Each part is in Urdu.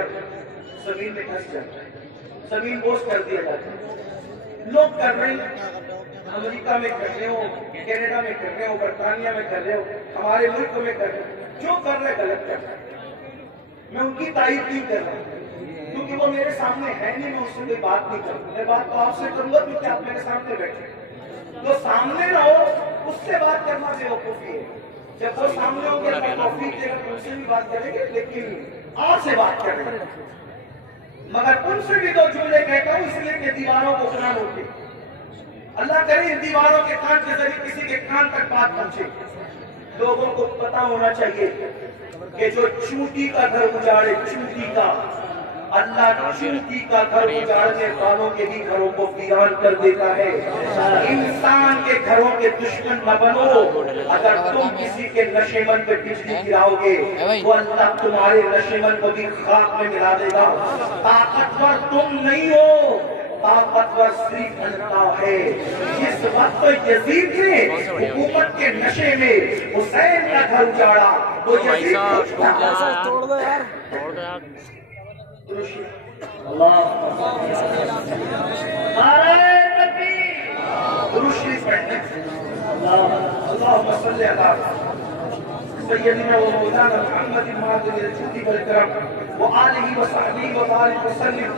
گھر زمین میں دھس جاتا ہے، زمین بوجھ کر دیا جاتا ہے. لوگ کر رہے ہیں، امریکہ میں کر رہے ہو، کینیڈا میں کر رہے ہو، برطانیہ میں کر رہے ہو، ہمارے ملک میں کر رہے ہو، جو کر رہے غلط کر رہے. میں ان کی تائید نہیں کر رہا کیونکہ وہ میرے سامنے ہے نہیں، میں اس سے کوئی بات نہیں کروں. میں بات تو آپ سے کروں گا کیونکہ آپ میرے سامنے بیٹھے. جو سامنے نہ ہو اس سے بات کرنا بیوقوفی ہے. جب وہ سامنے ہوں گے تو توفیق دے گا، ان سے بھی بات کریں گے، لیکن آپ سے بات کریں گے. مگر ان سے بھی دو جملے کہتا ہوں اس لیے کہ دیواروں کو کان ہوتے. اللہ کرے ان دیواروں کے کان کے ذریعے کسی کے کان تک بات پہنچے. لوگوں کو پتا ہونا چاہیے کہ جو چونٹی کا گھر اجاڑے، چونٹی کا، اللہ چونٹی کا گھر اجاڑنے والوں کے بھی گھروں کو ویران کر دیتا ہے. انسان کے گھروں کے دشمن نہ بنو. اگر تم کسی کے نشیمن پہ بجلی گراؤ گے تو اللہ تمہارے نشیمن کو بھی خاک میں ملا دے گا. طاقتور تم نہیں ہو، طاقتور صرف اللہ ہے. جس وقت یزید نے حکومت کے نشے میں حسین کا گھر اجاڑا تو یزید توڑ دو یار. اللهم صل على سيدنا ومولانا محمد المعظم الجود والكرم وآله وصحبه وبارك وسلم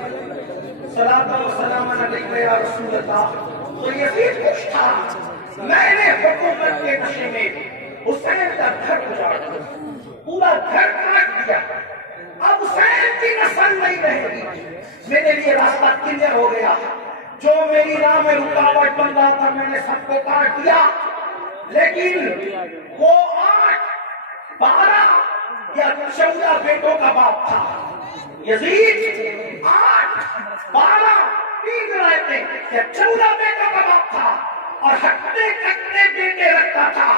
صلاة وسلام عليك يا رسول اللہ. تو یزید خوش تھا، میں نے حکومت کے نشے میں حسین کا گھر اجاڑا، پورا گھر کاٹ دیا. اب حسین کی نسل نہیں رہے گی. میرے لیے راستہ کلیئر ہو گیا. جو میری راہ میں رکاوٹ بن رہا تھا میں نے سب کو کاٹ دیا. لیکن وہ 8 12 یا 14 بیٹوں کا باپ تھا. یزید 8 12 3 رہتے یا 14 بیٹوں کا باپ تھا اور ہٹتے کٹتے بیٹے رکھتا تھا.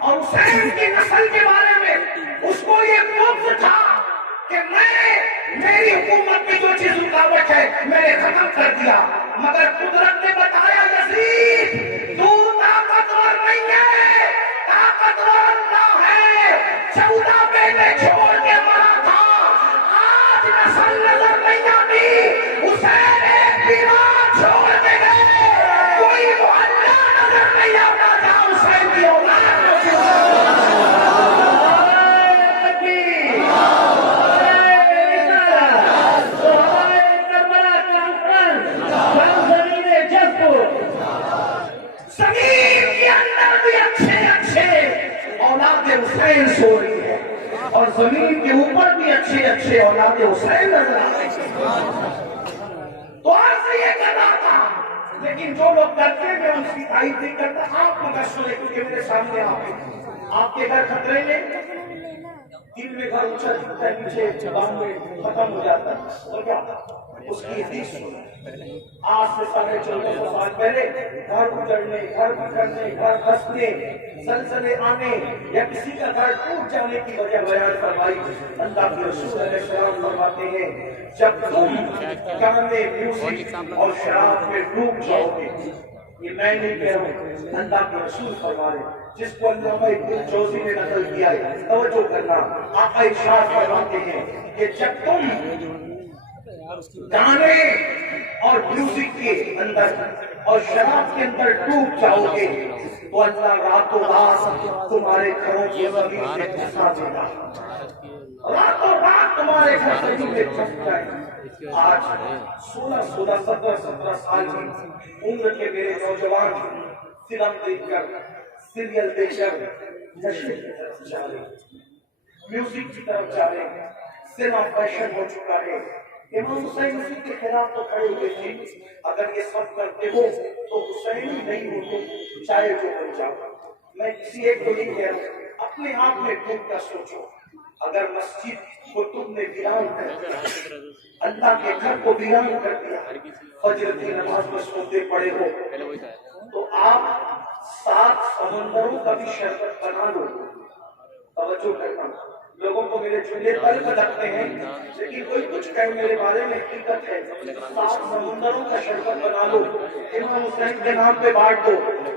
اور حسین کی نسل کے بارے میں اس کو یہ خوف تھا کہ میری حکومت میں جو چیز رکاوٹ ہے میں نے ختم کر دیا. مگر قدرت نے بتایا یزید تو طاقتور نہیں ہے، طاقتور اللہ ہے. 14 بیٹے چھوڑ کے مرا تھا، آج نسل نظر نہیں آتی. حسین ایک بیمار چھوڑ کے گئے، کوئی محلہ نظر نہیں آتا تھا حسین کی اولاد حسین سو رہی ہے اور زمین کے اوپر بھی اچھے اچھے اولاد حسین نظر آ رہے ہیں. تو آج سے یہ کر رہا تھا، لیکن جو لوگ کرتے میں ان کی تائید نہیں کرتا. آپ مگر سنیں کیونکہ میرے سامنے آپ کے گھر خطرے میں، دن میں گھر اونچا دکھتا ہے، پیچھے بام میں ختم ہو جاتا ہے. اور کیا اس کی حدیث سنیں. آج سے 1450 سال پہلے گھر اجڑنے، گھر بکھرنے، گھر دھسنے، زلزلے آنے یا کسی کا گھر ٹوٹ جانے کی وجہ بیان فرمائی. اللہ کے رسول علیہ السلام فرماتے ہیں جب تم گانے، میوزک اور شراب میں ڈوب جاؤ گے، یہ میں نہیں کہہ رہا ہوں، اللہ کے رسول فرما رہے ہیں، جس کو علامہ ابن جوزی نے نقل کیا ہے. توجہ کرنا، آقا ارشاد فرماتے ہیں کہ جب تم گانے اور میوزک کے اندر اور شراب کے اندر ڈوب جاؤ گے تو اللہ راتوں رات تمہارے گھروں کو زمین سے دھسا دے گا. راتوں رات تمہارے گھر زمین میں دھس جائے گا. آج 16 17 سال کی عمر کے میرے نوجوان فلم دیکھ کر، سیریل دیکھ کر نشے کی طرف جا رہے ہیں، میوزک کی طرف جا رہے ہیں. سینما فیشن ہو چکا ہے. امام حسین اسی کے خلاف تو کھڑے ہوئے تھے. اگر یہ سب کرتے ہو تو حسین ہی نہیں ہو تم چاہے جو بن جاؤ. میں کسی ایک کو نہیں کہہ رہا ہوں، اپنے آپ میں ڈوب کر سوچو. اگر مسجد کو تم نے ویران کر دیا، اللہ کے گھر کو ویران کر دیا، فجر کی نماز میں سوتے پڑے ہو تو آپ 7 سمندروں کا بھی شربت بنا لو. توجہ کرنا، لوگوں کو میرے جملے پر لگتے ہیں لیکن لیکن کوئی کچھ کہے میرے بارے میں حقیقت ہے، 7 سمندروں کا شربت بنا لو، امام حسین کے نام پہ بانٹ دو،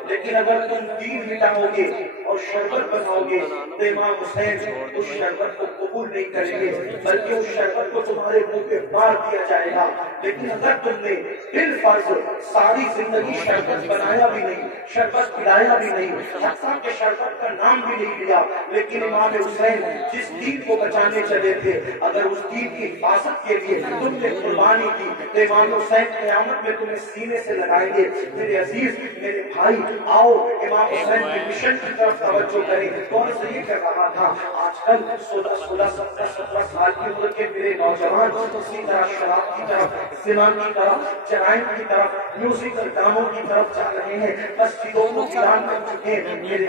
لیکن اگر تم دین مٹاؤ گے اور شربت بناؤ گے تو امام حسین اس شربت کو قبول نہیں کریں گے، بلکہ اس شربت کو تمہارے منہ پہ مار دیا جائے گا۔ لیکن اگر تم نے بالفرض ساری زندگی شربت بنایا بھی نہیں، شربت پلایا بھی نہیں، حتیٰ کہ شربت کا نام بھی نہیں لیا، لیکن امام حسین جس دین کو بچانے چلے تھے، اگر اس دین کی حفاظت کے لیے تم نے قربانی کی تو امام حسین قیامت میں تمہیں سینے سے لگائیں گے۔ میرے عزیز، میرے بھائی، آؤ امام حسین کے مشن کی طرف توجہ کریں۔ کون سے یہ کر رہا تھا؟ آج کل 16 17 سال کی عمر کے میرے نوجوان اسی طرح شراب کی طرف، زنا کی طرف، جرائم کی طرف، میوزک اور گانوں کی طرف جا رہے ہیں، مسجدوں کو ویران کر چکے ہیں۔ میرے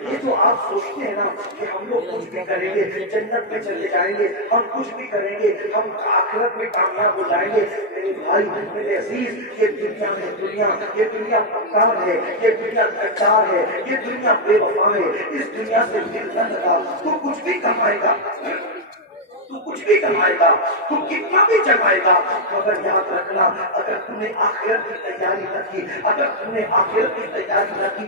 یہ جو آپ سوچتے ہیں نا کہ ہم لوگ کچھ بھی کریں گے جنت میں چلے جائیں گے، ہم کچھ بھی کریں گے ہم آخرت میں کامیاب ہو جائیں گے، میرے بھائی، میرے عزیز، یہ دنیا ہے، یہ دنیا پکار ہے، یہ دنیا کچار ہے، یہ دنیا بے وفا ہے، اس دنیا سے دل نہ لگا تو کچھ بھی کمائے گا، تو کچھ بھی کمائے گا، تو کتنا بھی جمائے گا، مگر یاد رکھنا اگر تم نے آخرت کی تیاری نہ کی، اگر تم نے آخرت کی تیاری نہ کی